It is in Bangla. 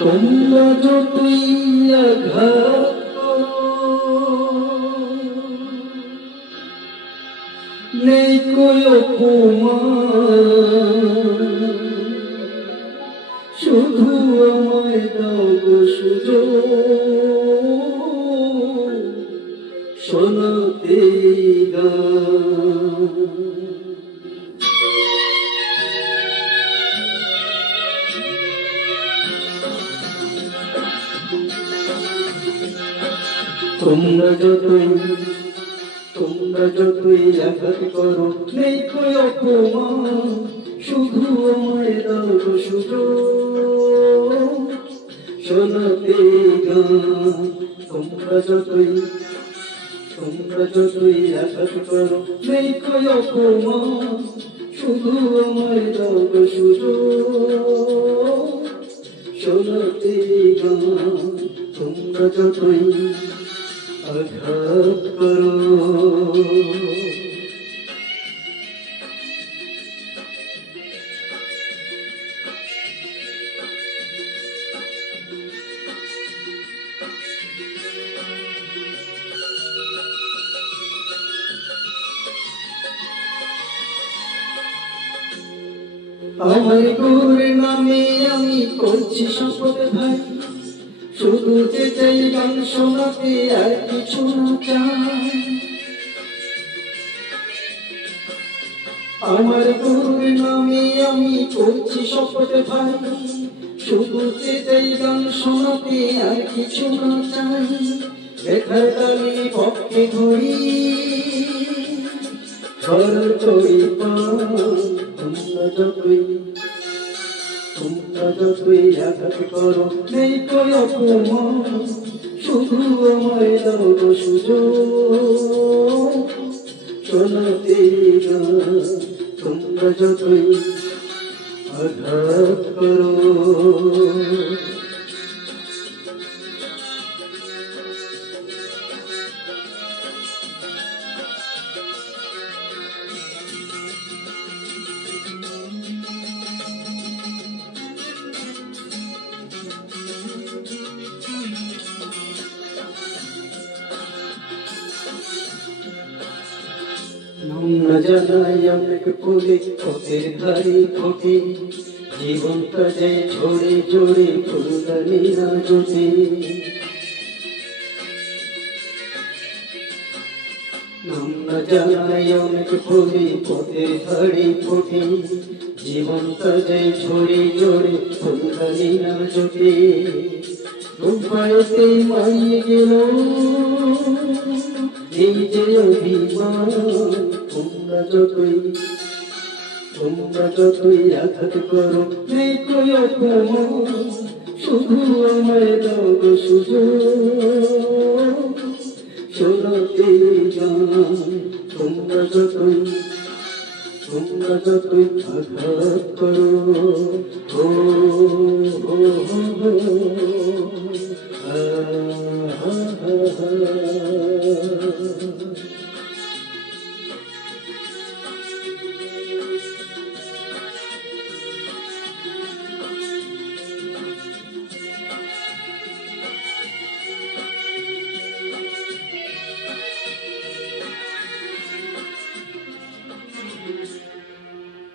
তোমরা যতই আঘাত নেই কই অপমান, শুধু আমায় দাও গো সুযোগ শোনাতে গান। তোমরা যতই আঘাত করো নেই কই অপমান, শুধু আমায় দাও গো সুযোগ শোনাতে গান। তোমরা যতই আঘাত করো নেই কই অপমান, শুধু আমায় দাও গো সুযোগ শোনাতে গান। তোমরা যতই আঘাত করো। আমার গুরুর নামে আমি করছি শপথ ভাই, শুধু যে চাই গান শোনাতে আর কিছু না চাই। আমার গুরুর নামে আমি করছি শপথ ভাই, শুধু যে চাই গান শোনাতে আর কিছু না চাই। দেখার দামি পক্ষে ঘড়ি ঘর করি পান। তোমরা যতই আঘাত করো নেই কই অপমান, শুধু আমায় দাও গো সুযোগ শোনাতে গান। তোমরা যতই আঘাত করো। না জানাই অনেক ফুলে পথের ধারে ফোটে, জীবনটা যায় ঝরে ঝরে ফুলদানি না জোটে। নাম না জানাই অনেক ফুলে পথের ধারে ফোটে, জীবনটা যায় ঝরে ঝরে ফুলদানি না জোটে। রূপায়তে মারিয়ে গেল এই যে অভিমান। তোমরা যতই আঘাত করো নেই কই অপমান, শুধু আমায় দাও গো সুযোগ শোনাতে গান। তোমরা যতই আঘাত করো।